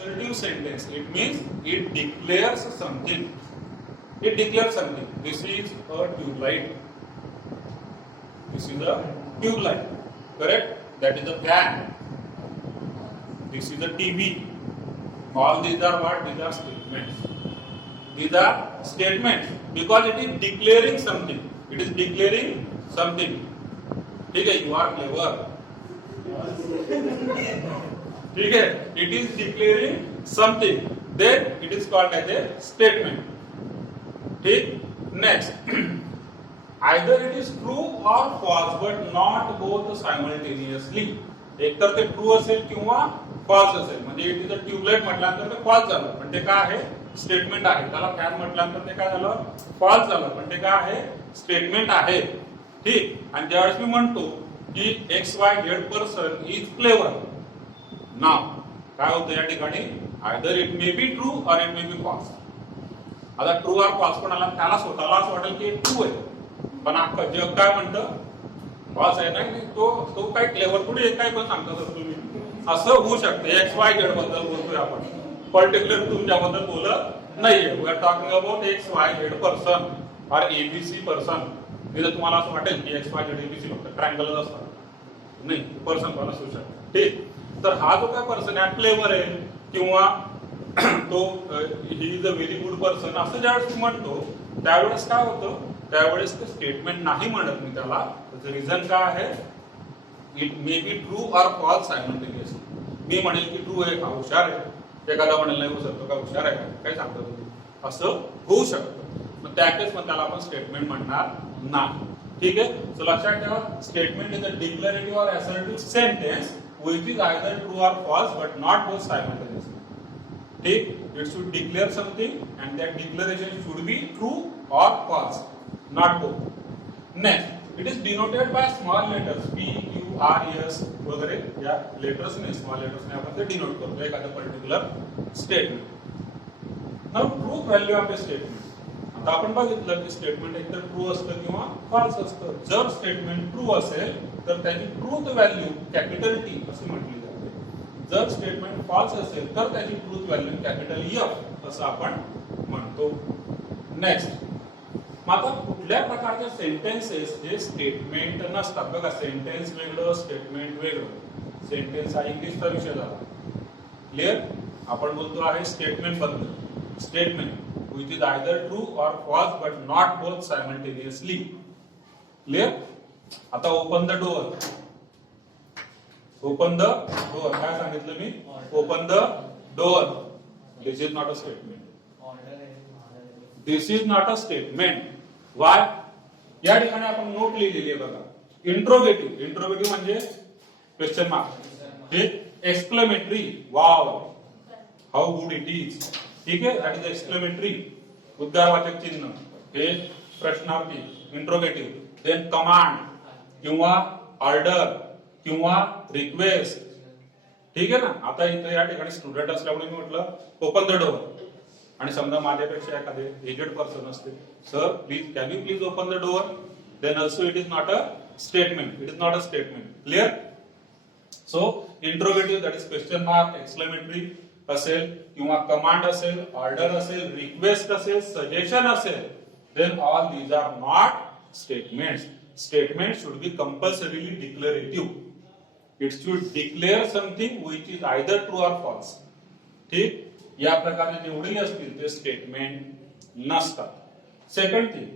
assertive sentence. It means it declares something. It declares something. This is a tube light. This is a tube light. Correct? That is a fan. This is a TV. All these are what? These are statements. These are statements because it is declaring something. It is declaring something. Okay, you are clever. Okay, it is declaring something. Then it is called as a statement. Okay, next. Either it is true or false, but not both simultaneously. एक तर ते true असेल किंवा false असेल. म्हणजे it is a tubelight म्हटल्यानंतर ते false झालं, पण ते काय आहे? स्टेटमेंट आहे. त्याला फॅन म्हटल्यानंतर ते काय झालं? फॉल्स झालं, पण ते काय आहे? स्टेटमेंट आहे. ठीक. आणि ज्यावेळेस मी म्हणतो की XYZ पर्सन इज क्लेवर, नाव काय होतं या ठिकाणी? Either it may be true और इट मे बी फॉल्स. आता ट्रू और फॉल्स पण आला, त्याला स्वतःला असं वाटेल की ट्रू आहे, पण अख्खं जग काय म्हणतं? फॉल्स आहे. नाही, तो काय क्लेवर थोडी एक काय पण सांगतात तुम्ही. असं होऊ शकतं. XYZ बद्दल बोलतोय आपण, पर्टिक्युलर तुमच्याबद्दल बोलत नाहीये. We are talking about XYZ person और ABC पर्सन. जर तुम्हाला असं वाटेल की XYZ ABC फक्त ट्रायंगलच असतात, नाही, पर्सन पण असू शकतं. ठीक. तर हा जो काय पर्सन आहे क्लेवर आहे किंवा तो he is a very good person असं ज्यावेळेस म्हणतो त्यावेळेस काय होतं? त्यावेळेस ते स्टेटमेंट नाही म्हणत मी त्याला. रिझन काय आहे? इट मे बी ट्रू और फॉल्स सायमल्टेनियसली. मी म्हणेल की ट्रू आहे, हा हुशार आहे. एखादा म्हणेल नाही हो सर तो काय हुशार आहे, काय सांगतो तुम्ही? असं होऊ शकतं. मग त्या केसमध्ये त्याला आपण स्टेटमेंट म्हणणार नाही. ठीक आहे. सो लक्षात ठेवा, स्टेटमेंट इज अ डिक्लेरेटिव्ह और assertive sentence which is either true or false but not both simultaneously. ठीक. It should declare something and that declaration should be true or false, not both. Next, it is denoted by small letters P, Q, R, S वगैरे या letters ने, small letters ने आपण ते denote करतो एखादा particular statement. Now truth value of the statement. आता आपण बघितलं की स्टेटमेंट एकतर ट्रू असतं किंवा फॉल्स असतं. जर स्टेटमेंट ट्रू असेल तर त्याची ट्रूथ व्हॅल्यू कॅपिटल T अशी म्हटली जाते. जर स्टेटमेंट फॉल्स असेल तर त्याची ट्रूथ व्हॅल्यू कॅपिटल F असं आपण म्हणतो. नेक्स्ट, आता कुठल्या प्रकारचे सेंटेन्सेस जे स्टेटमेंट नसतात? बघा, सेंटेन्स वेगळं, स्टेटमेंट वेगळं. सेंटेन्स हा इंग्लिशचा विषय झाला. क्लिअर? आपण बोलतो आहे स्टेटमेंट बद्दल. Statement which is either true or false but not both simultaneously. Clear? आता open the door. Open the door. काय सांगितलं मी? Open the door. This is not a statement. This is not a statement. Why? या ठिकाणी आपण note लिहिलेली आहे बघा. Interrogative. Interrogative म्हणजे क्वेश्चन मार्क. हे exclamatory. Wow, how good it is. ठीक आहे. दॅट इज एक्सक्लेमेटरी, उद्गारवाचक चिन्ह. हे प्रश्नार्थी, इंट्रोगेटिव्ह. देन कमांड किंवा ऑर्डर किंवा रिक्वेस्ट. ठीक आहे ना. आता इथे या ठिकाणी स्टुडंट असल्यामुळे मी म्हटलं ओपन द डोअर, आणि समजा माझ्यापेक्षा एखादे एजेड पर्सन असते, sir please can you please open the door, then also it is not a statement. It is not a statement. Clear? So interrogative that is question mark, exclamatory असेल किंवा command असेल, order असेल, request असेल, suggestion असेल, then all these are not statements. Statement should be compulsorily declarative. It should declare something which is either true or false. ठीक. या प्रकारचे जेवढेही असतील ते स्टेटमेंट नसतात. Second thing,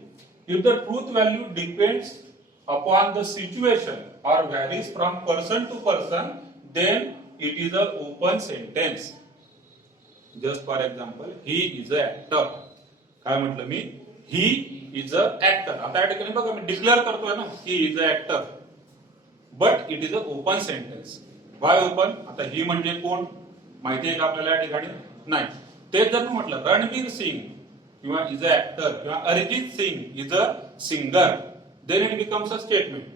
if the truth value depends upon the situation or varies from person to person, then it is a open sentence. Just for example, he is an actor. काय म्हटलं मी? He is a actor. आता या ठिकाणी बघा मी declare करतोय ना, he is a actor. But it is a open sentence. Why open? आता ही म्हणजे कोण माहिती आहे का आपल्याला या ठिकाणी? नाही. तेच जर मी म्हटलं रणवीर सिंग किंवा इज अ ऍक्टर किंवा Arijit Singh is a singer, then it becomes a statement.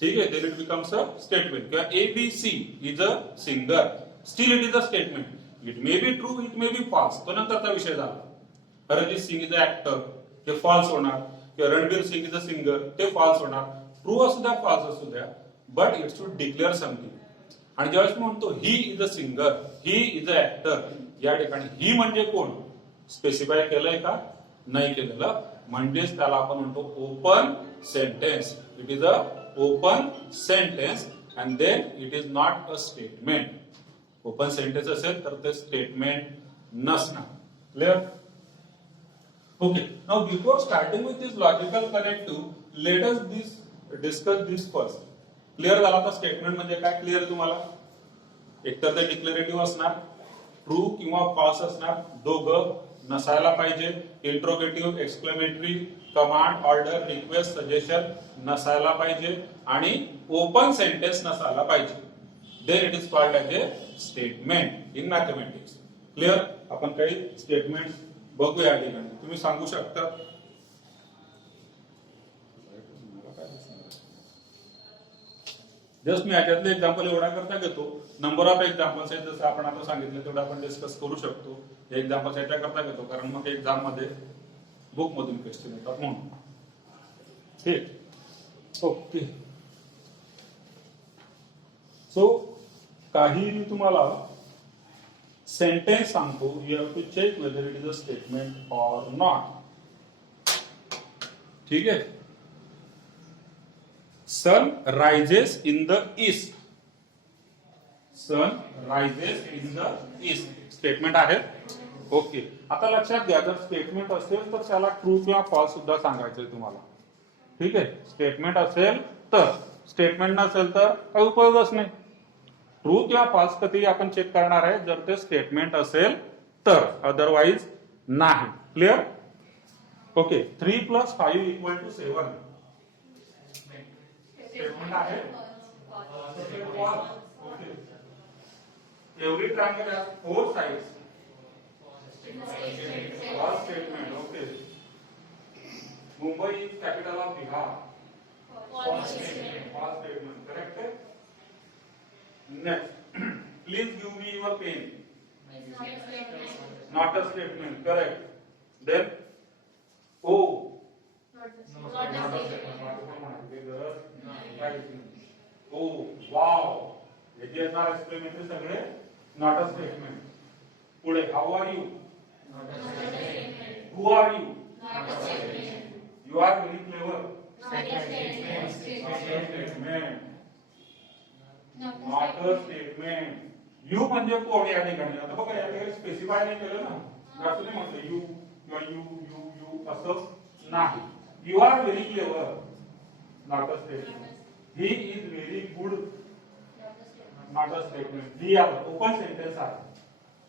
ठीक आहे. Then it becomes a statement. किंवा ABC is a singer, still it is a statement. It may be true, it may be false, तो नंतरचा विषय झाला. Arijit Singh is a actor, ते false होणार. किंवा Ranveer Singh is a singer, ते फॉल्स होणार. ट्रू असू द्या, फॉल्स असू द्या, but it should declare something. आणि ज्यावेळेस मी म्हणतो he is a singer, he is a actor, या ठिकाणी ही म्हणजे कोण स्पेसिफाय केलंय का? नाही केलेलं. म्हणजेच त्याला आपण म्हणतो open sentence. It is a open sentence and then it is not a statement. Open sentence असेल तर ते स्टेटमेंट नसणार. Clear? Okay, now before starting with this logical connective, let us discuss this first. Clear झाला आता statement म्हणजे काय? Clear तुम्हाला? एकतर ते डिक्लेरेटिव्ह असणार, ट्रू किंवा फॉल्स असणार, दोघं नसायला पाहिजे. Interrogative, exclamatory, command, order, request, suggestion नसायला पाहिजे आणि ओपन सेंटेन्स नसायला पाहिजे. Then it is called as a statement in mathematics. Clear? आपण काही स्टेटमेंट बघूया या ठिकाणी. तुम्ही सांगू शकता? जस्ट मी याच्यातले एक्झाम्पल एवढा करता घेतो. नंबर ऑफ एक्झाम्पल्स आहेत, जसं आपण आता सांगितलं तेवढं आपण डिस्कस करू शकतो. हे एक्झाम्पल्स याच्या करता घेतो कारण मग एक्झाम मध्ये बुक मधून क्वेश्चन येतात म्हणून. ठीक, ओके. सो काही मी तुम्हाला सेंटेन्स सांगतो. You have to check whether it is a statement or not. ठीक आहे. Sun rises in the east. Sun rises in the east statement आहे. ओके. आता लक्षात घ्या, जर स्टेटमेंट असेल तर त्याला ट्रू किंवा फॉल्स सुद्धा सांगायचंय तुम्हाला. ठीक आहे. स्टेटमेंट असेल तर, स्टेटमेंट नसेल तर काही उपयोगच नाही. ट्रू किंवा फॉल्स कधी आपण चेक करणार आहे जर ते स्टेटमेंट असेल तर, अदरवाइज नाही. क्लिअर? ओके. 3 + 5 = 7 स्टेटमेंट आहे. Okay. Every triangle has 4 sides. False statement. Okay. Mumbai is capital of Bihar. False statement. Correct है? Next, please give me your pen. Not a statement. Correct. Then, oh, not a statement. Oh, wow. It is not explanatory. सगळे not a statement. पुढे, how are you? Not a statement. Who are you? Not a statement. You are very clever. Not a statement. Not a statement. You म्हणजे कोण या ठिकाणी? आता बघा या ठिकाणी स्पेसिफाय नाही केलं ना. असं नाही म्हणतो यू किंवा यू असं नाही. You are very clever. Not a statement. He is very good. Not a statement. ही ओपन सेंटेन्स आहे.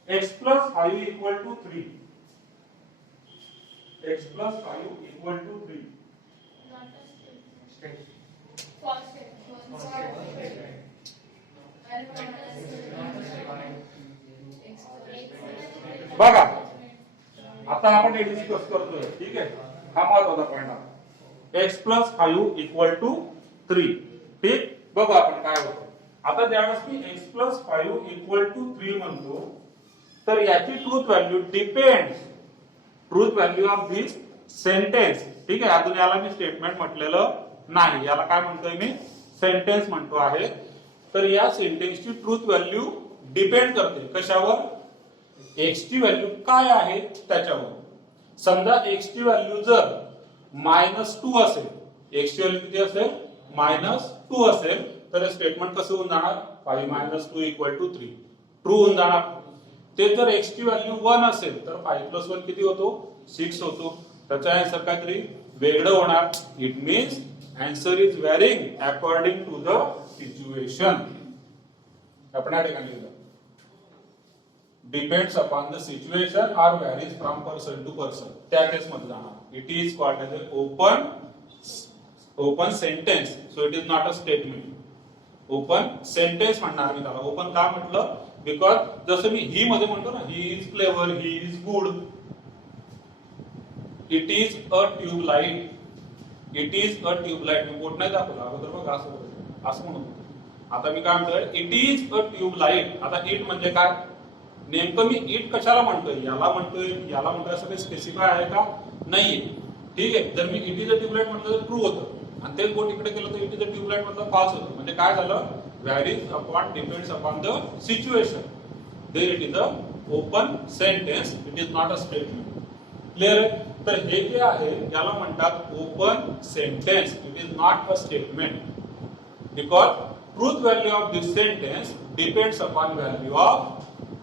x + 5 = 3. x + 5 = 3. बघा आता आपण हे डिस्कस करतोय. ठीक आहे. हा महत्वाचा पॉइंट आहे. x + 5 = 3. ठीक. बघा आपण काय होतं. आता ज्यावेळेस मी x + 5 = 3 म्हणतो तर याची truth value depends. Truth value of this sentence. ठीक आहे. अजून याला मी स्टेटमेंट म्हटलेलं नाही. याला काय म्हणतोय मी? सेंटेन्स म्हणतो आहे. तर या सेंटेन्सची ट्रूथ व्हॅल्यू डिपेंड करते कशावर? x ची व्हॅल्यू काय आहे त्याच्यावर. समजा x ची व्हॅल्यू जर -2 असेल, x ची व्हॅल्यू किती असेल? -2 असेल तर स्टेटमेंट कसं होऊन जाणार? 5 - 2 = 3. ट्रू होऊन जाणार. ते जर x ची व्हॅल्यू 1 असेल तर 5 + 1 किती होतो? 6 होतो. त्याचा आन्सर काहीतरी वेगळं होणार. It means answer is varying according to the situation. आपण या ठिकाणी लिहिलं डिपेंड्स अपॉन द सिच्युएशन और varies from person to person. त्या केस मध्ये जाणार. It is called as open sentence. So it is not a statement. Open sentence म्हणणार मी त्याला. ओपन का म्हटलं? बिकॉज जसं मी ही मध्ये म्हणतो ना, he is clever, he is good. It is a tubelight. It is a tubelight. मी बोट नाही दाखवला अगोदर बघ असं म्हणतो. आता मी काय म्हणतोय? It is a tubelight. आता इट म्हणजे काय? नेमकं मी इट कशाला म्हणतोय? याला म्हणतोय असं काही स्पेसिफाय आहे का? नाहीये. ठीक आहे. जर मी इट इज अ ट्यूबलाइट म्हटलं तर ट्रू होतं आणि तेच बोट इकडे केलं तर इट इज अ ट्यूबलाइट म्हटलं फॉल्स होतं. म्हणजे काय झालं? varies upon, depends upon the situation. There it is a open sentence, it is not a statement. Clear आहे? तर हे जे आहे याला म्हणतात open sentence, it is not a statement because truth value of this sentence depends upon value of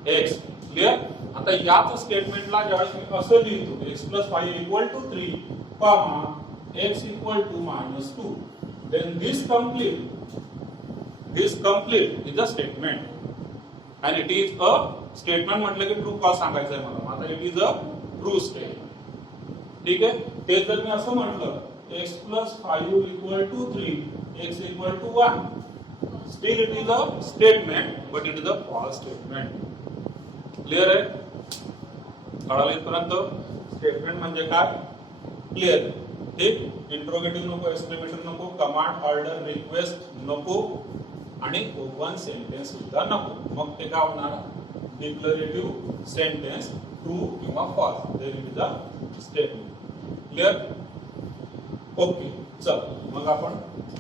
x. Clear? आता याच स्टेटमेंटला ज्यावेळेस मी असं लिहितो x + 5 = 3, x = -2, then this complete is a statement and it is a statement. म्हटलं की true false सांगायचं आहे मला, आता it is a true statement. ठीक आहे? ते जर मी असं म्हटलं x + 5 = 3, x = 1, still it is a statement but it is a false statement. Clear आहे? कळालं इथपर्यंत? स्टेटमेंट म्हणजे काय? क्लियर? ठीक? इंट्रोगेटिव्ह नको, एक्सक्लेमेशन नको, कमांड, ऑर्डर, रिक्वेस्ट नको आणि ओपन सेंटेन्स सुद्धा नको. मग ते काय होणार? डिक्लरेटिव्ह सेंटेन्स, ट्रू किंवा false. There it is a statement. Clear? Okay, चल मग आपण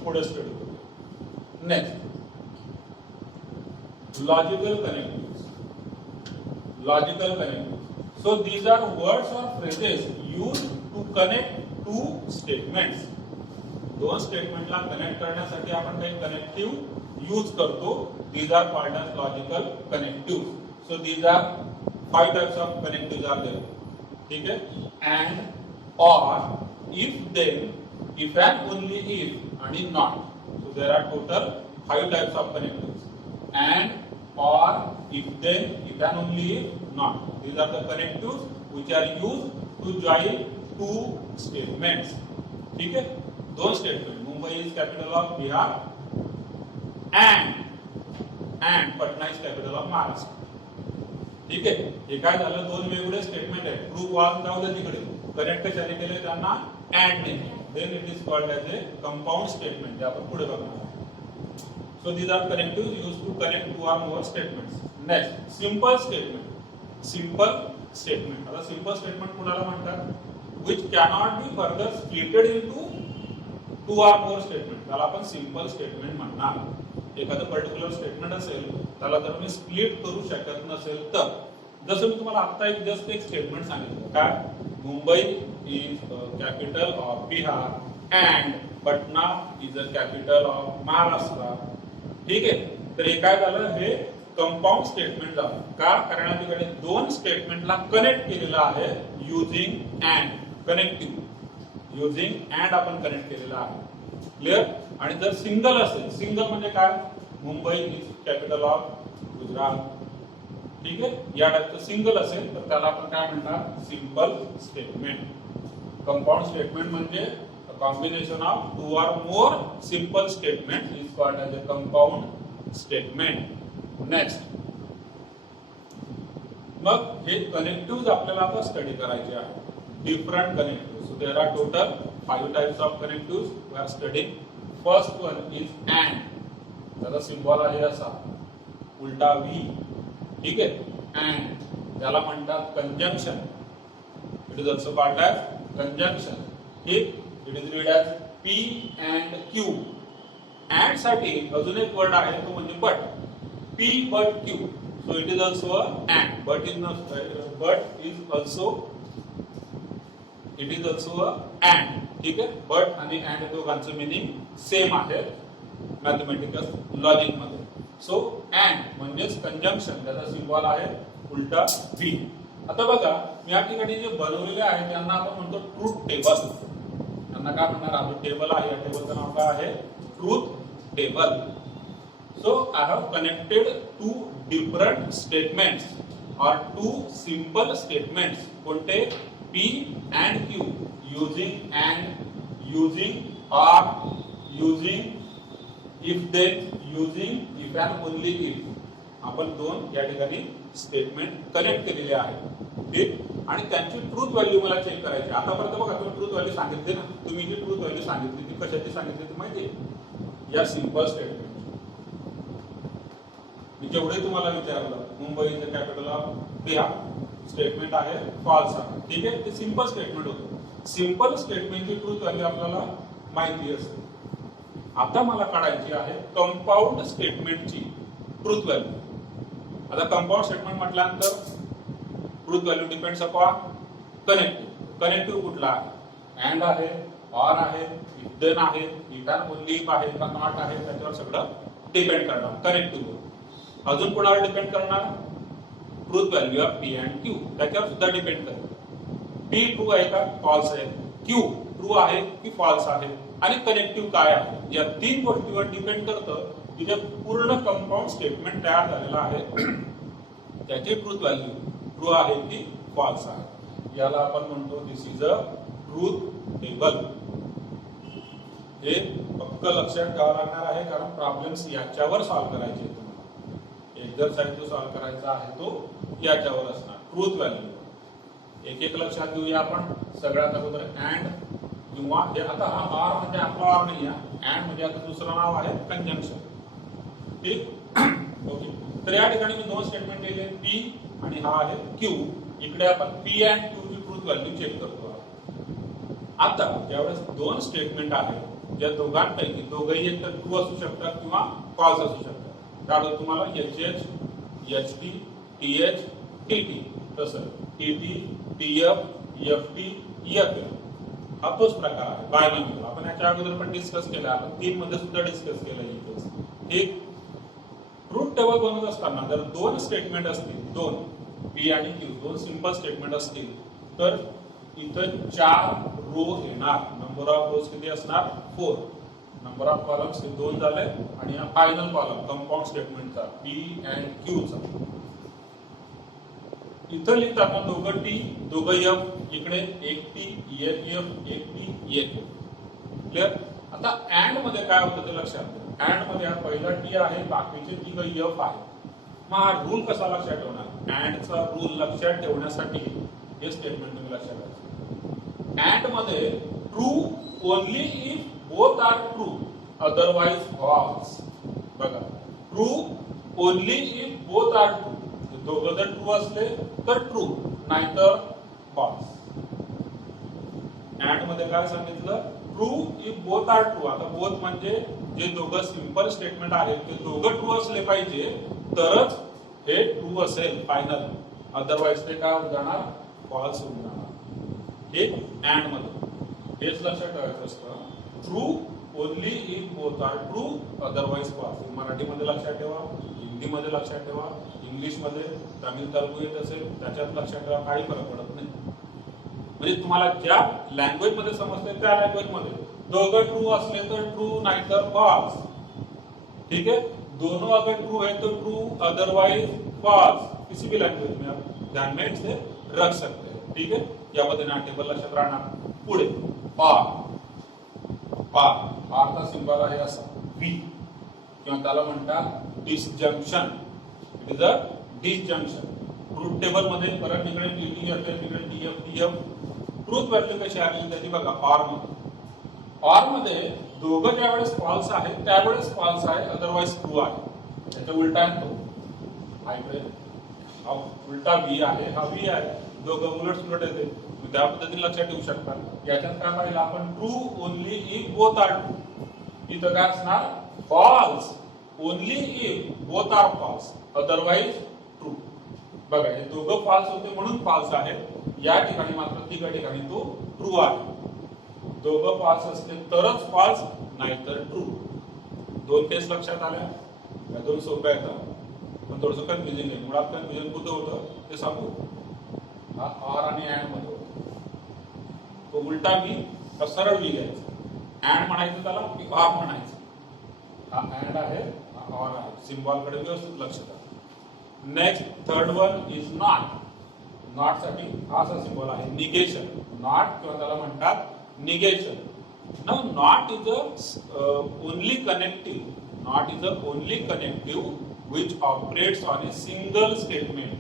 पुढे स्टडी करू. Next, logical connective. Logical connectives. So these are words or phrases used to connect two statements. दोन स्टेटमेंटला कनेक्ट करण्यासाठी आपण काही कनेक्टिव्ह यूज करतो. These are called as logical connectives. So these are 5 types of connectives are there. ठीक है? And, or, if, then, if and only if आणि not. So there are total 5 types of connectives. And, or, if, then, if and only if, not. These are the connectives which are used to join two statements. ठीक है? दोन statement. Mumbai is capital of Bihar and Patna is capital of Maharashtra. ठीक है? हे काय झालं? दोन वेगवेगळे स्टेटमेंट आहेत. ट्रू फॉल्स जाऊ दे तिकडे. कनेक्ट कशाने केले? त्यांना and ने. Then it is called as a compound statement. ते आपण पुढे बघणार. So these are connectives used to connect two or more statements. Next, simple statement. Simple statement. आता simple statement कुणाला म्हणतात? Which cannot be further splitted into two or more statements. त्याला आपण simple statement म्हणणार. एखादं पर्टिक्युलर स्टेटमेंट असेल त्याला जर मी स्प्लिट करू शकत नसेल तर, जसं मी तुम्हाला आता एक जस्ट एक स्टेटमेंट सांगितलं काय, Mumbai is capital of Bihar and Patna is a capital of Maharashtra. ठीक आहे? तर हे काय झालं? हे कंपाऊंड स्टेटमेंट झालं. का? कारण या ठिकाणी दोन स्टेटमेंटला कनेक्ट केलेलं आहे using and. Connective using and आपण कनेक्ट केलेलं आहे. क्लिअर? आणि जर सिंगल असेल, सिंगल म्हणजे काय? Mumbai is capital of Gujarat. ठीक आहे? या टाइपचं सिंगल असेल तर त्याला आपण काय म्हणणार? Simple statement. कंपाऊंड स्टेटमेंट म्हणजे combination of two or more simple statements is called as a compound statement. Next, मग हे कनेक्टिव्स आपल्याला आता स्टडी करायचे आहे. Different connectives. So there are total 5 types of connectives we are studying. First one is and. त्याचा symbol आहे असा उलटा V. ठीक आहे? and त्याला म्हणतात conjunction. It is also called as conjunction. ठीक? It is read as P and Q. And साठी अजून एक वर्ड आहे तो म्हणजे but. P but Q. So it is also a and. But is also a and. ठीक आहे? but आणि and दोघांचं मीनिंग सेम आहे मॅथमॅटिकल लॉजिक मध्ये. सो and म्हणजेच कंजंक्शन, त्याचा सिम्बॉल आहे उलटा V. आता बघा मी या ठिकाणी जे बनवलेले आहे त्यांना आपण म्हणतो ट्रूथ टेबल. त्यांना काय म्हणणार? आपलं टेबल आहे. या टेबलचं नाव काय आहे? Truth table. So I have connected two different statements और टू सिंपल स्टेटमेंट्स. कोणते? P and Q using and, using or, using if then, using if and only if. आपण दोन या ठिकाणी स्टेटमेंट कनेक्ट केलेले आहेत. ठीक? आणि त्यांची ट्रूथ व्हॅल्यू मला चेक करायची. आतापर्यंत बघा तुम्ही ट्रूथ व्हॅल्यू सांगितली ना, तुम्ही जी ट्रूथ व्हॅल्यू सांगितली ती कशाची सांगितली ती माहिती आहे? या सिंपल स्टेटमेंट. मी जेवढे तुम्हाला विचारलं Mumbai is the capital of Bihar, statement आहे फॉल्स आहे. ठीक आहे? ते सिंपल स्टेटमेंट होतं. सिंपल स्टेटमेंटची ट्रूथ व्हॅल्यू आपल्याला माहिती असते. आता मला काढायची आहे कंपाऊंड स्टेटमेंटची ट्रूथ व्हॅल्यू. आता कंपाऊंड स्टेटमेंट म्हटल्यानंतर truth value depends upon connective. Connective कुठला आहे? अँड आहे, ऑर आहे, इफ देन आहे, इट अँड ओनली इफ आहे का नॉट आहे, त्याच्यावर सगळं डिपेंड करणार कनेक्टिव्ह. अजून कोणावर डिपेंड करणार? Truth value of P and Q, त्याच्यावर सुद्धा डिपेंड करेल. पी ट्रू आहे का फॉल्स आहे, क्यू ट्रू आहे की फॉल्स आहे, आणि कनेक्टिव्ह काय आहे, या तीन गोष्टीवर डिपेंड करतं की जे पूर्ण कंपाऊंड स्टेटमेंट तयार झालेलं आहे त्याची ट्रूथ व्हॅल्यू ट्रू आहे की फॉल्स आहे. याला आपण म्हणतो दिस इज अ ट्रूथ टेबल. हे पक्क लक्षात ठेवावं लागणार आहे कारण प्रॉब्लेम्स याच्यावर सॉल्व्ह करायचे आहेत तुम्हाला. एक्झरसाइज जो सॉल्व्ह करायचा आहे तो याच्यावर असणार. ट्रूथ व्हॅल्यू एक एक लक्षात घेऊया आपण. सगळ्यात अगोदर अँड किंवा हे आता हा आर म्हणजे आपला आर नाही आहे, अँड म्हणजे आता दुसरं नाव आहे कंजंक्शन. ठीक ओके. तर या ठिकाणी मी दोन स्टेटमेंट लिहिले, पी आणि हा आहे क्यू. इकडे आपण पी अँड क्यू ची ट्रूथ व्हॅल्यू चेक करतो. आता ज्यावेळेस दोन स्टेटमेंट आहेत ज्या दोघांपैकी दोघंही एक तर ट्रू असू शकतात किंवा फॉल्स असू शकतात. त्यामुळे तुम्हाला H H, H T, T H, T T, तसं T T, T F, F T, F F हा तोच प्रकार आहे बायनॉमियल. आपण याच्या अगोदर पण डिस्कस केला, आपण 3 मध्ये सुद्धा डिस्कस केलं. ठीक. ट्रूथ टेबल बनवत असताना जर दोन स्टेटमेंट असतील, दोन पी आणि क्यू, दोन सिंपल स्टेटमेंट असतील तर इथं 4 रो येणार. नंबर ऑफ रोज किती असणार? 4. नंबर ऑफ कॉलम्स 2 झाले आणि हा फायनल कॉलम कंपाऊंड स्टेटमेंटचा पी अँड क्यू चा. इथं लिहिताना दोघं टी दोघं एफ, इकडे एक टी एक एफ, एक टी एक एफ. क्लिअर. आता अँड मध्ये काय होतं ते लक्षात घ्या. अँड मध्ये हा पहिला टी आहे, बाकीचे तिघं एफ आहे. मग हा रूल कसा लक्षात ठेवणार? अँडचा रूल लक्षात ठेवण्यासाठी हे स्टेटमेंट तुम्ही लक्षात घ्या. अँड मध्ये true only if both are true otherwise false. बघा, true only if both are true, दोघं जर ट्रू असले तर ट्रू, नाहीतर फॉल्स. अँड मध्ये काय सांगितलं? True if both are true. आता बोथ म्हणजे जे दोघं सिंपल स्टेटमेंट आहेत ते दोघं ट्रू असले पाहिजे तरच हे ट्रू असेल फायनल, अदरवाइज ते काय होऊन जाणार? फॉल्स होऊन जाणार. हे अँड मध्ये हेच लक्षात ठेवायचं असतं. True only if both are true otherwise false. मराठीमध्ये लक्षात ठेवा, हिंदीमध्ये लक्षात ठेवा, इंग्लिशमध्ये तामिळ तेलुगू येत असेल त्याच्यात लक्षात ठेवा, काही फरक पडत नाही. म्हणजे तुम्हाला ज्या लँग्वेज मध्ये समजते त्या लँग्वेज मध्ये दोघं ट्रू असले तर ट्रू, नाहीतर फॉल्स. ठीक है. दोनों अगर ट्रू है तो ट्रू, अदरवाइज फॉल्स. किसी भी लैंग्वेज में आप ध्यान में इसे रख सकते हैं. ठीक है. यामध्ये ना टेबल लक्षात राहणार. पुढे पार. पारचा सिंबल आहे असा व्ही, किंवा त्याला म्हणतात disjunction. It is a disjunction. Truth table मध्ये परत इकडे टीटी असते, तिकडे टीएफ, टीएफ. ट्रूथ व्हॅल्यू कशी आली त्याची बघा. ऑर मध्ये, ऑर मध्ये दोघं ज्यावेळेस फॉल्स आहे त्यावेळेस फॉल्स आहे, अदरवाइज ट्रू आहे. त्याचा उलटा आहे तो. हा इकडे हा उलटा व्ही आहे, हा व्ही आहे. दोघं उलट सुलट येते. त्या पद्धतीने लक्षात ठेवू शकता. याच्यात काय पाहिलं आपण? True only if both are true. इथं काय असणार? False only if both are false otherwise true. बघा, हे दोघं फॉल्स होते म्हणून फॉल्स आहे. या ठिकाणी मात्र तिघ ठिकाणी तो ट्रू आहे. दोघं फॉल्स असते तरच फॉल्स, नाहीतर ट्रू. दोन केस लक्षात आल्या. या दोन सोप्या आहेत पण थोडंसं कन्फ्युजन आहे. मुळात कन्फ्युजन कुठं होतं ते सांगू. हा ऑर आणि अँड मध्ये होतं. तो उलटा व्ही का सरळ व्ही घ्यायचा. अँड म्हणायचं त्याला की ऑर म्हणायचं. हा अँड आहे, हा ऑर आहे. सिम्बॉल कडे व्यवस्थित लक्ष द्या. Next third one is not. Not साठी हा असा सिम्बॉल आहे निगेशन. नॉट किंवा त्याला म्हणतात negation. Now not is a only connective. Not is a only connective which operates on a single statement.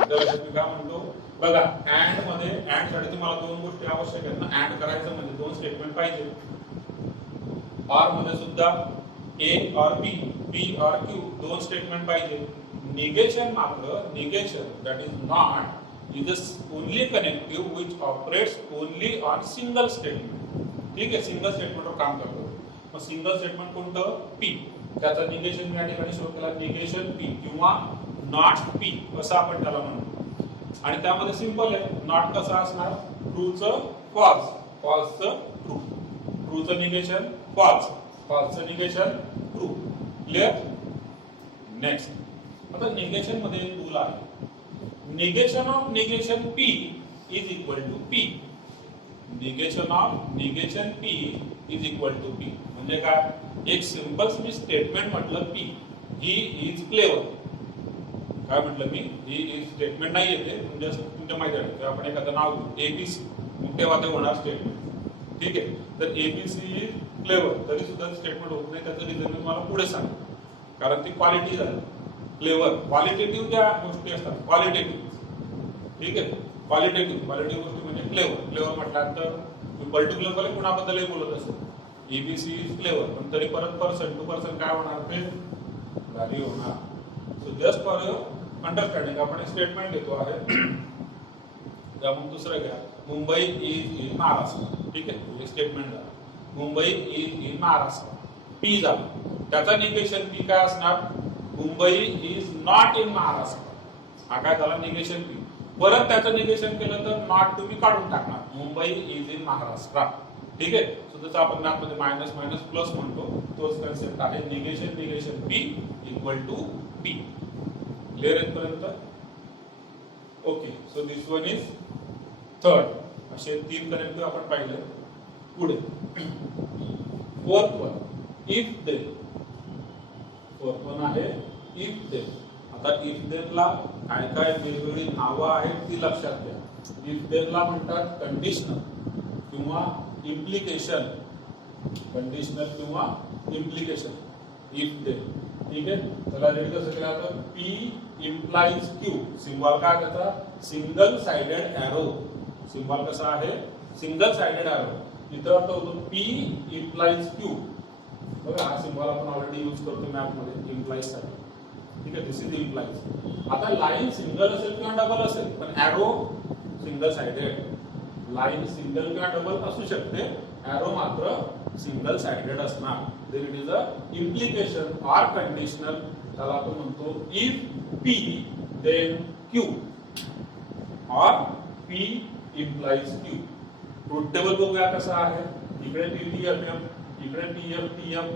तर मी काय म्हणतो बघा, अँड मध्ये अँड साठी तुम्हाला दोन गोष्टी आवश्यक आहेत ना. अँड करायचं म्हणजे दोन स्टेटमेंट पाहिजे. ऑर मध्ये सुद्धा ए और बी, पी और क्यू दोन स्टेटमेंट पाहिजे. निगेशन मात्र, negation that is not is a only connective which operates only on single statement. ठीक आहे, सिंगल स्टेटमेंटवर काम करतो. सिंगल स्टेटमेंट कोणतं पी, त्याचं निगेशन या ठिकाणी शो केला निगेशन पी किंवा नॉट पी असं आपण त्याला म्हणतो. आणि त्यामध्ये सिंपल आहे, नॉट कसा असणार ट्रूचं फॉल्स, फॉल्सचं ट्रू, ट्रूचं निगेशन फॉल्स, फॉल्सचं निगेशन ट्रू. क्लियर. नेक्स्ट आता निगेशन मध्ये एक रूल आहे, negation of negation P is equal to P. Negation of negation P is equal to P म्हणजे काय, एक सिंपल मी स्टेटमेंट म्हटलं पी ही इज क्लेवर. काय म्हटलं मी, ही इज स्टेटमेंट नाही येते म्हणजे तुमच्या माहिती आहे की आपण एखादं नाव एबीसी तेव्हा ते होणार स्टेटमेंट. ठीक आहे, तर एबीसी इज क्लेवर तरी सुद्धा स्टेटमेंट होत नाही. त्याचं रिझन मी मला पुढे सांग, कारण ती क्वालिटी झाली. क्लेवर क्वालिटेटिव्ह ज्या गोष्टी असतात क्वालिटेटिव्ह, ठीक आहे, क्वालिटेटिव्ह गोष्टी म्हणजे क्लेवर. क्लेवर म्हटल्यानंतर मी पर्टिक्युलर मध्ये कुणाबद्दलही बोलत असतो, एबीसी इज क्लेवर, पण तरी परत पर्सन टू पर्सन काय होणार ते व्हॅल्यू होणार. So just for your understanding आपण एक स्टेटमेंट देतो आहे. त्यामुळे दुसरं घ्या, मुंबई इज इन महाराष्ट्र. ठीक आहे, स्टेटमेंट झालं Mumbai is in Maharashtra, P झालं. त्याचा निगेशन पी काय असणार, Mumbai is not in Maharashtra. हा काय झाला निगेशन पी. परत त्याचं निगेशन केलं तर नॉट तुम्ही काढून टाकणार, मुंबई इज इन महाराष्ट्र. ठीक आहे, सो जसं आपण मॅथ मध्ये मायनस मायनस प्लस म्हणतो तोच कन्सेप्ट आहे, negation negation P equal to P. Clear इथपर्यंत. Okay, so this one is third. असे 3 कनेक्टिव्ह आपण पाहिले. पुढे fourth one, if then. Fourth one आहे इफ देन. आता इफ देन ला काय काय वेगवेगळी नावं आहेत ती लक्षात घ्या. इफ देन ला म्हणतात कंडिशनल किंवा इम्प्लिकेशन, कंडिशनल किंवा इम्प्लिकेशन. If then. ठीक आहे, चला रेडी कसं केलं आपण, पी इम्प्लाइज क्यू. सिम्बॉल काय त्याचा, सिंगल साइडेड एरो. सिम्बॉल कसा आहे, सिंगल साइडेड एरो. इथं अर्थ होतो पी इम्प्लाइज क्यू. बघा हा सिम्बॉल आपण ऑलरेडी यूज करतो मॅप मध्ये इम्प्लाइज साठी. ठीक आहे, दिस इज इम्प्लाइज. आता लाईन सिंगल असेल किंवा डबल असेल, पण arrow single sided. Line single किंवा डबल असू शकते, एरो मात्र सिंगल साइडेड असणार. Then it is a implication or conditional. त्याला आपण म्हणतो if P then Q or P implies Q. Truth table बघूया कसं आहे. इकडे टीटीएफ, इकडे TF TF.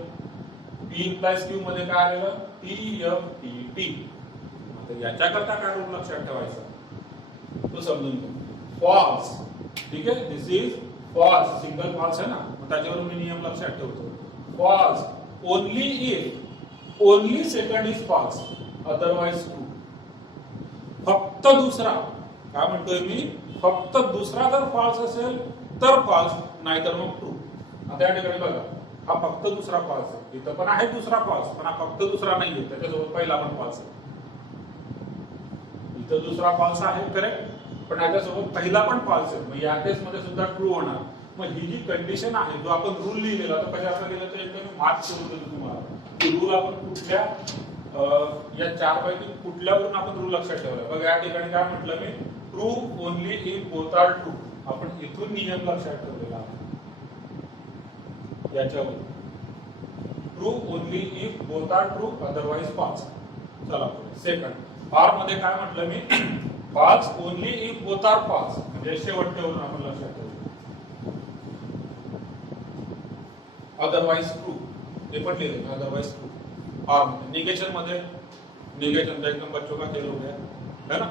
P implies Q मध्ये काय आलेलं, टीएफ टी. आता याच्याकरता काय रूल लक्षात ठेवायचा तो समजून घ्या. फॉल्स. ठीक आहे, this is false, single false आहे ना, मग त्याच्यावरून मी नियम लक्षात ठेवतो. False only if only second is false otherwise true. फक्त दुसरा, काय म्हणतोय मी, फक्त दुसरा जर फॉल्स असेल तर फॉल्स, नाहीतर मग ट्रू. आता या ठिकाणी बघा हा फक्त दुसरा फॉल्स आहे, इथं पण आहे दुसरा फॉल्स, पण हा फक्त दुसरा नाहीये, त्याच्यासोबत पहिला पण फॉल्स आहे. इथं दुसरा फॉल्स आहे करेक्ट, पण याच्यासोबत पहिला पण फॉल्स आहे, मग या केस मध्ये सुद्धा ट्रू होणार. मग ही जी कंडिशन आहे, जो आपण रूल लिहिलेला तो कशाचा लिहिला तर एकदम मार्क करून देतो तुम्हाला. रूल आपण कुठल्या या 4 पैकी कुठल्यावरून आपण रूल लक्षात ठेवला. बघा या ठिकाणी काय म्हटलं मी, true only if both are true. आपण इथून नियम लक्षात ठेवलेला आहे याच्यावर. True only if both are true otherwise false. चला सेकंड ऑर मध्ये काय म्हटलं मी, false only if both are false, म्हणजे शेवटच्यावरून आपण लक्षात ठेवलं. अदरवाइज ट्रू हे पण लिहिले, अदरवाइज ट्रू. और निगेशन मध्ये, निगेशन तर एकदम बच्चों का खेल हो गया है ना.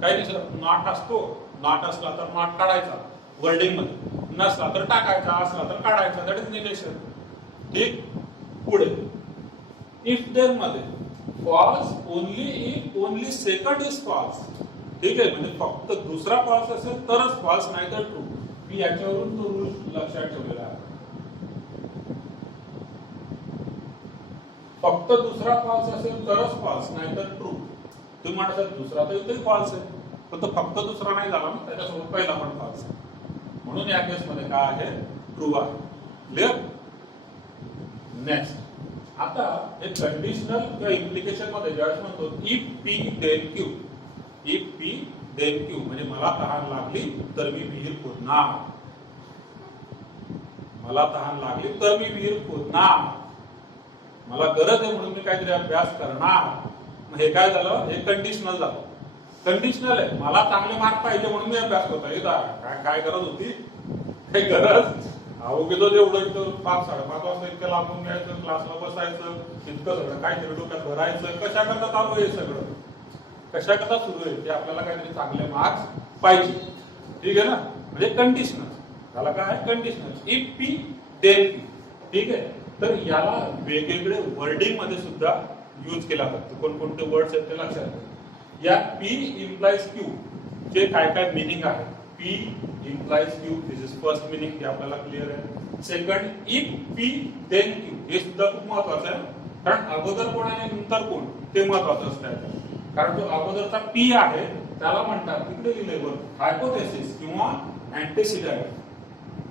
काही नाही सर, नॉट असतो, नॉट असला तर नॉट काढायचा वर्डिंग मध्ये, नसला तर टाकायचा, असला तर काढायचा. That is negation. ठीक. पुढे इफ देन मध्ये false only if only second is false. ठीक आहे, म्हणजे फक्त दुसरा फॉल्स असेल तरच फॉल्स, नाही तर ट्रू. मी याच्यावरून तो रूल लक्षात ठेवलेला आहे. फक्त दुसरा फॉल्स असेल तरच फॉल्स, नाही तर ट्रू. तुम्ही म्हणता दुसरा तर इथेही फॉल्स आहे, पण तो फक्त दुसरा नाही झाला ना, त्याच्यासोबत पहिला पण फॉल्स आहे, म्हणून या केस मध्ये काय आहे, ट्रू आहे. क्लिअर. नेक्स्ट आता एक कंडिशनल किंवा इम्प्लिकेशन मध्ये ज्यावेळेस म्हणतो if P then Q. If P then Q म्हणजे मला तहान लागली तर मी विहीर खोदणार. मला तहान लागली तर मी विहीर खोदणार, मला गरज आहे म्हणून मी काहीतरी अभ्यास करणार. मग हे काय झालं, हे कंडिशनल झालं. कंडिशनल आहे, मला चांगले मार्क पाहिजे म्हणून मी अभ्यास करतो. काय काय गरज होती, काही गरज अवघेतो एवढं इथं 5-5:30 वाजता इतकं लांबून घ्यायचं, क्लासला बसायचं, इतकं सगळं काय डोक्यात भरायचं, कशा करता चालू आहे सगळं, कशा करता सुरू आहे, ते आपल्याला काहीतरी चांगले मार्क्स पाहिजे. ठीक आहे ना, म्हणजे कंडिशनल त्याला काय आहे, conditional. If P then Q. ठीक आहे, तर याला वेगवेगळे वर्डिंग मध्ये सुद्धा यूज केला जातो. कोणकोणते वर्ड्स आहेत ते लक्षात घ्या. या पी इम्प्लाइज क्यू चे काय काय मिनिंग आहे. P implies Q, this is first meaning, हे आपल्याला क्लिअर आहे. Second, if P then Q, हे सुद्धा खूप महत्वाचं आहे, कारण अगोदर कोण आणि नंतर कोण ते महत्वाचं असतं. कारण जो अगोदरचा पी आहे त्याला म्हणतात, तिकडे लिहिले वर, हायपोथेसिस किंवा antecedent.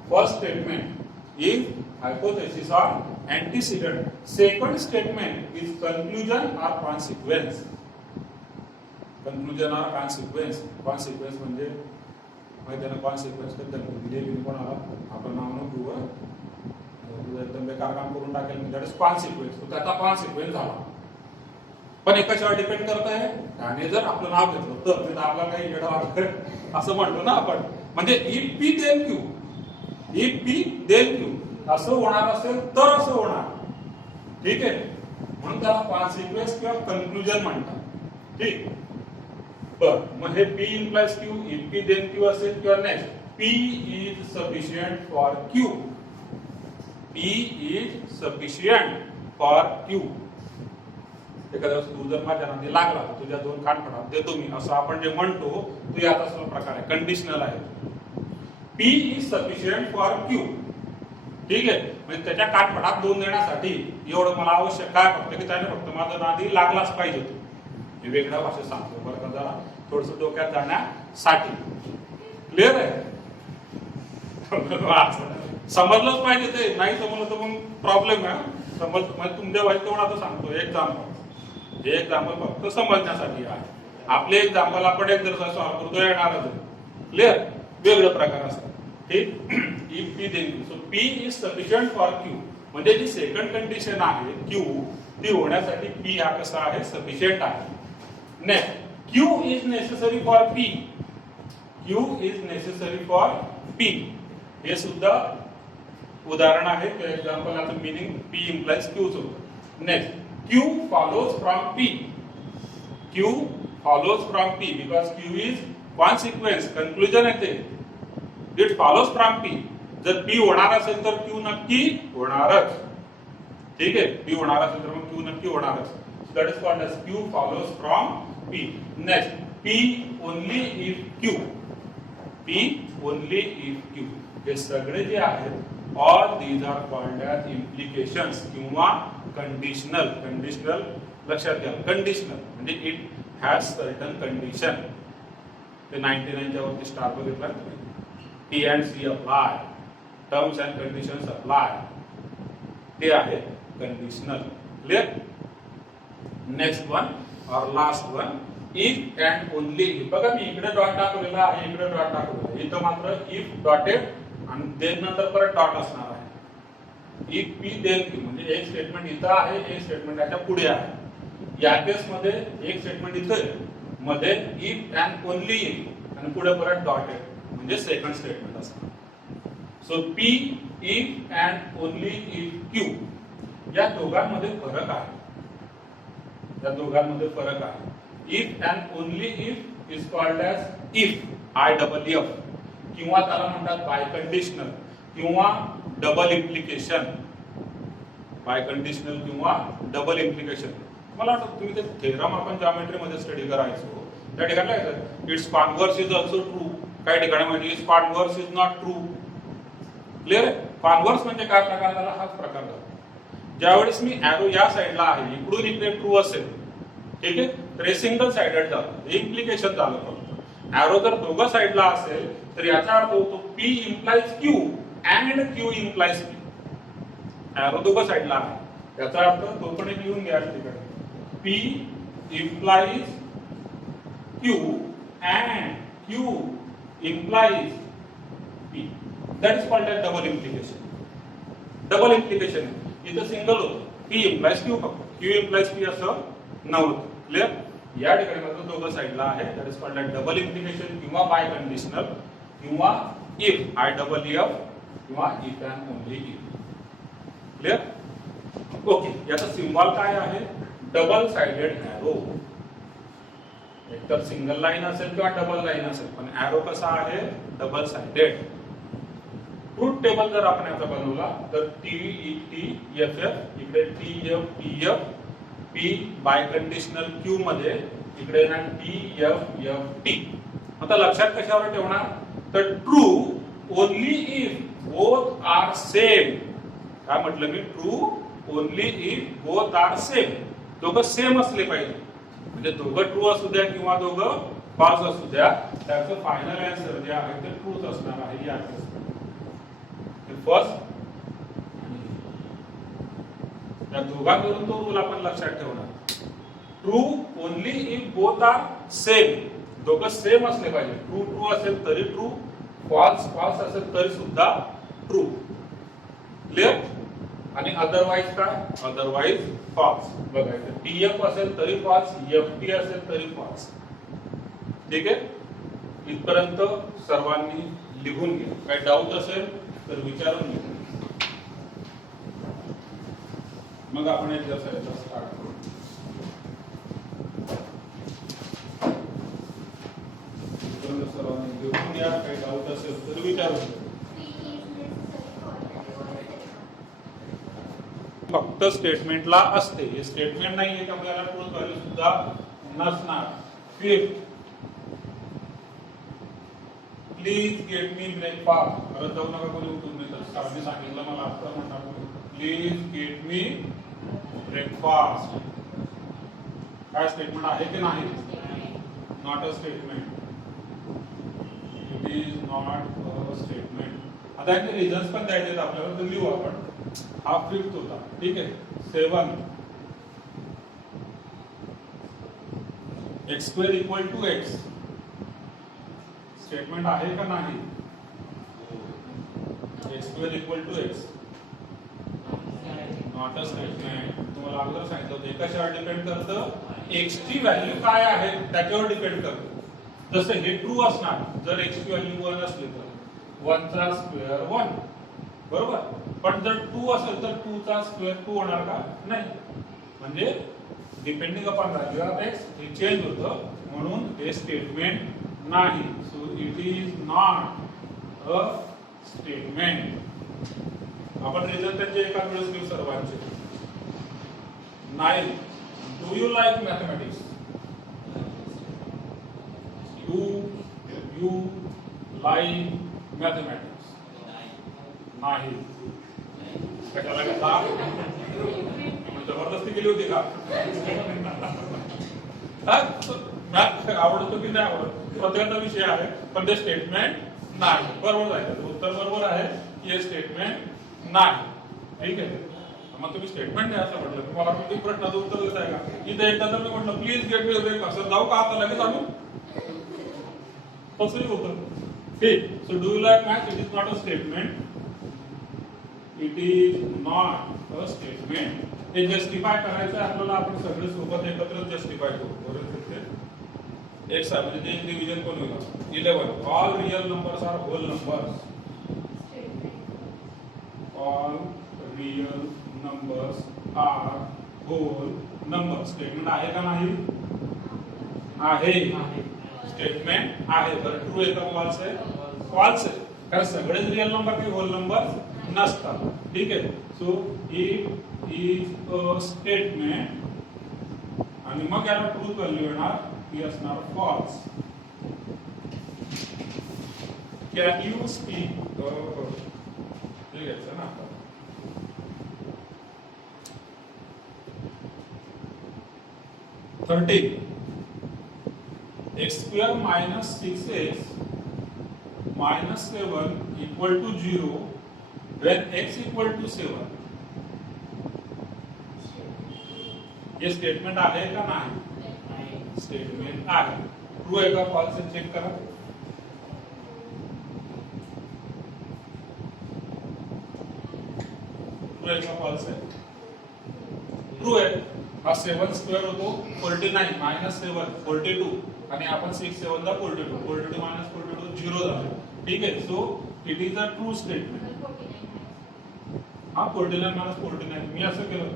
First statement is hypothesis or antecedent. Second statement is conclusion or consequence. Conclusion or consequence. Consequence म्हणजे माहिती आहे ना, कॉन्सिक्वेंस दिलेली कोणाला आपण नाव न घेऊ, एकदम बेकार काम करून टाकेल मी, दॅट इज कॉन्सिक्वेंस. त्याचा कॉन्सिक्वेंस झाला. पण एकाच्यावर डिपेंड करत आहे, आणि जर आपलं नाव घेतलं तर आपल्याला काही येणार असं म्हणतो ना आपण. म्हणजे if P then Q, if P then Q असं होणार असेल तर असं होणार. ठीक आहे, म्हणून त्याला कॉन्सिक्वेंस किंवा कन्क्लुजन म्हणतात. ठीक, बर. मग हे P implies Q, if P then Q असेल किंवा next, P is sufficient for Q. P is sufficient for Q. एखाद्या तू जर माझ्या नादी लागला तर तुझ्या 2 कानफटात देतो मी, असं आपण जे म्हणतो तो यात असला प्रकार आहे, कंडिशनल आहे. P is sufficient for Q. ठीक आहे, म्हणजे त्याच्या कानफटात 2 देण्यासाठी एवढं मला आवश्यक काय, फक्त की त्याने फक्त माझा नादी लागलाच पाहिजे. हे वेगळ्या भाषेत सांगतो बरं का, जरा थोडस डोक्यात जाण्यासाठी. क्लिअर आहे, समजलंच पाहिजे. ते नाही समजलं तर मग प्रॉब्लेम आहे. समज म्हणजे तुमच्या भाषेत तेवढं आता सांगतो एक्झाम्पल. हे एक्झाम्पल फक्त समजण्यासाठी आहे. आपले एक्झाम्पल आपण एक्झरसाइज सॉल्व्ह करतो येणारच. क्लिअर, वेगळे प्रकार असतात. ठीक, if P then Q. So P is sufficient for Q, म्हणजे जी सेकंड कंडिशन आहे क्यू, ती होण्यासाठी पी हा कसा आहे, सफिशियंट आहे. Next, Q is necessary for P. Q is necessary for P, हे सुद्धा उदाहरण आहे. एक्झाम्पलचं मीनिंग पी इम्प्लाइज क्यू होतं. Next, Q follows from P. Q follows from P because Q is consequence, conclusion येते. It follows from P. जर P होणार असेल तर क्यू नक्की होणारच. ठीक आहे, पी होणार असेल तर मग क्यू नक्की होणारच. That is called as Q follows from P. Next, P only if Q. P only if Q. हे सगळे जे आहेत all these are called as implications किंवा कंडिशनल. कंडिशनल लक्षात घ्या, कंडिशनल म्हणजे इट हॅज सर्टन कंडिशन. ते 99 च्या वरती स्टार बघितला, T and C apply, terms and conditions apply, ते आहे कंडिशनल. क्लिअर. नेक्स्ट वन और last one, if and only if. बघा मी इकडे डॉट टाकलेला आहे, इकडे डॉट टाकलेला आहे, इथं मात्र इफ डॉटेड आणि देन नंतर परत डॉट असणार आहे. इफ पी देन क्यू म्हणजे एक स्टेटमेंट इथं आहे, एक स्टेटमेंट याच्या पुढे आहे. या केस मध्ये एक स्टेटमेंट इथं आहे, मध्ये इफ अँड ओनली इफ आणि पुढे परत डॉट आहे, म्हणजे सेकंड स्टेटमेंट असणार. So P, if and only if Q, या दोघांमध्ये फरक आहे. या दोघांमध्ये फरक आहे. If and only if is called as if, IFF, किंवा त्याला म्हणतात बाय कंडिशनल किंवा डबल इम्प्लिकेशन. बाय कंडिशनल किंवा डबल इम्प्लिकेशन. मला वाटतं तुम्ही ते थेरम आपण जॉमेट्री मध्ये स्टडी करायचो, त्या ठिकाणी काय it's converse is also true, काही ठिकाणी म्हणजे it's converse is not true. Clear. Converse म्हणजे काय प्रकार झाला, हाच प्रकार झाला. ज्यावेळेस मी ऍरो या साईडला आहे, इकडून इकडे ट्रू असेल, ठीक आहे, तर हे सिंगल साइडेड झालं, इम्प्लिकेशन झालं. फक्त ऍरो जर दोघं साईडला असेल तर याचा अर्थ होतो P implies Q and Q implies P. Arrow दोघं साईडला आहे, याचा अर्थ तो पण एक लिहून घ्या तिकडे, P implies Q and Q implies P. That is called as double implication. Double implication आहे. इथं सिंगल होतं, P इम्प्लाइज Q फक्त, Q इम्प्लाइज P असं नव्हतं. क्लिअर? या ठिकाणी मात्र दोघं साईडला आहे, that is called double implication किंवा बाय कंडिशनल किंवा इफ आय डबल एफ किंवा if and only if. Clear? Okay, याचा सिम्बॉल काय आहे? Double sided arrow. एकतर सिंगल लाईन असेल किंवा डबल लाईन असेल, पण एरो कसा आहे? Double sided. ट्रूथ टेबल जर आपण याचा बनवला तर टी एफ एफ इकडे T F P biconditional Q मध्ये इकडे ना टी एफ टी. आता लक्षात कशावर ठेवणार? तर true only if both are same. काय म्हटलं मी? True only if both are same. दोघं सेम असले पाहिजे, म्हणजे दोघं ट्रू असू द्या किंवा दोघं फॉल्स असू द्या, त्याचं फायनल आन्सर जे आहे ते ट्रूच असणार आहे. या फर्स्ट या दोघांवरून तो रूल आपण लक्षात ठेवणार. True only if both are same. दोघं सेम असले पाहिजे. ट्रू ट्रू असेल तरी ट्रू, फॉल्स फॉल्स असेल तरी सुद्धा ट्रू. क्लिअर? आणि अदरवाइज काय? Otherwise false. बघायचं टीएफ असेल तरी फॉल्स, एफटी असेल तरी फॉल्स. ठीक आहे? इथपर्यंत सर्वांनी लिहून घ्या. काही डाऊट असेल तर विचारून घ्या, मग आपण एक्सरसाइज स्टार्ट करू. सर्वांनी लिहून घ्या. काही डाऊट असेल तर विचारून घ्या. फक्त स्टेटमेंटला असते, हे स्टेटमेंट नाही आहे त्यामुळे याला ट्रूथ व्हॅल्यू सुद्धा नसणार. Fifth, please get me breakfast. परत जाऊ नका कोणी उठून नाही, तर सरांनी सांगितलं मला आता म्हणणार प्लीज गेट मी ब्रेकफास्ट. काय स्टेटमेंट आहे की नाही? Not a statement. It is not a statement. आता याचे रिझन्स पण द्यायचे आपल्याला, तर लिहू आपण. हा फिफ्थ होता. ठीक आहे. 7 x square equal to x statement आहे का नाही? x square equal to x not a statement. तुम्हाला अगोदर सांगितलं होतं कशावर डिपेंड करतं? x ची व्हॅल्यू काय आहे त्याच्यावर डिपेंड करतं. जसं हे ट्रू असणार जर x ची व्हॅल्यू 1 असली तर 1 चा स्क्वेअर 1, बरोबर. पण जर 2 असेल तर 2 चा स्क्वेअर 2 होणार का? नाही. म्हणजे depending upon value of x हे चेंज होतं, म्हणून हे स्टेटमेंट नाही. So it is not a statement. आपण रिझल्ट त्यांचे एका वेळेस घेऊ सर्वांचे. 9 do you like mathematics? Do you like mathematics? नाही. कशाला घेतला? जबरदस्ती केली होती का? मॅथ आवडतो की नाही आवडत प्रत्येकाचा विषय आहे, पण ते स्टेटमेंट नाही. बरोबर आहे, उत्तर बरोबर आहे की हे स्टेटमेंट नाही. ठीक आहे. मग तुम्ही स्टेटमेंट नाही असं म्हटलं, तुम्हाला किती प्रश्नाचं उत्तर देत आहे का? इथे एकदा जर मी म्हटलं प्लीज गेट मी ब्रेक असं जाऊ का आता लगेच आलो? तसंही होतं. ठीक. So do you like math? It is not a statement. It is not a statement. हे जस्टिफाय करायचं आपल्याला, आपण सगळे सोबत एकत्र जस्टिफाय करू. बरोबर. एक म्हणजे ते एक डिव्हिजन कोण होईल? 11. All real numbers are whole numbers. All real numbers are whole numbers. Statement आहे का नाही? आहे. स्टेटमेंट आहे. बरं ट्रू आहे का फॉल्स आहे? फॉल्स आहे, कारण सगळेच रियल नंबर की होल नंबर नसतात. ठीक आहे. So it is a statement आणि मग याला ट्रूथ व्हॅल्यू येणार ती असणार फॉल्स. Can you speak? ठीक आहे ना. x square minus 6x minus 7 equal to 0 when x equal to 7. ये स्टेटमेंट आहे का नाही? स्टेटमेंट आहे. ट्रू आहे का फॉल्स आहे चेक करा. ट्रू आहे का फॉल्स आहे? ट्रू आहे. हा 7 स्क्वेअर होतो 49 मायनस 7 42 आणि आपण 6 7 दा 42 42 मायनस 42 0 झालं. ठीक आहे. So it is a true statement. हा 49 मायनस 49 मी असं केलं,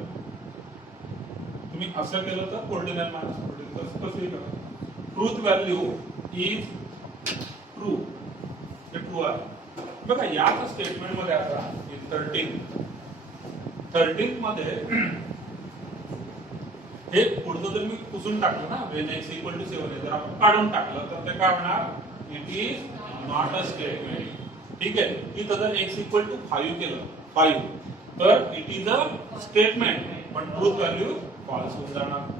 तुम्ही असं केलं तर 49 मायनस 49 कसंही करा. Truth value is true. हे ट्रू आहे. बघा याच स्टेटमेंट मध्ये आता 13 मध्ये हे पुढचं जर मी पुसून टाकलं ना when x equal to 7 जर आपण काढून टाकलं तर ते काय होणार? It is not a statement. ठीक आहे. इथं जर x equal to 5 केलं 5 तर इट इज अ स्टेटमेंट पण ट्रूथ व्हॅल्यू फॉल्स होऊन जाणार.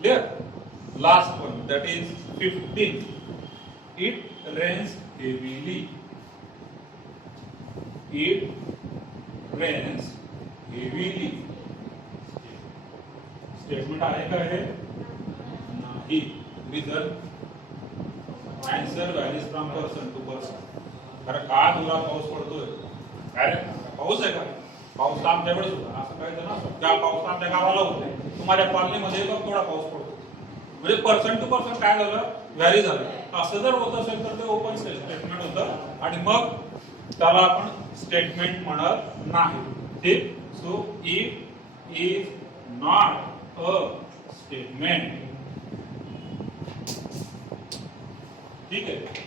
Clear? Last one that is 15. It rains heavily. It rains heavily. Statement आहे का हे? नाही. Reason answer varies from person to person. कारण का जोरात पाऊस पडतोय? अरे पाऊस आहे का? पाऊस तर आमच्याकडेच होता. असं काही जण असं त्या पाऊस आमच्या गावाला होते, तुम्हाला कॉलनीमध्ये थोडा पाऊस पडतो. म्हणजे पर्सन टू पर्सन काय झालं? व्हॅरी झालं. असं जर होत असेल तर ते ओपन स्टेटमेंट होतं आणि मग त्याला आपण स्टेटमेंट म्हणत नाही. ठीक. So it is not a statement. ठीक आहे.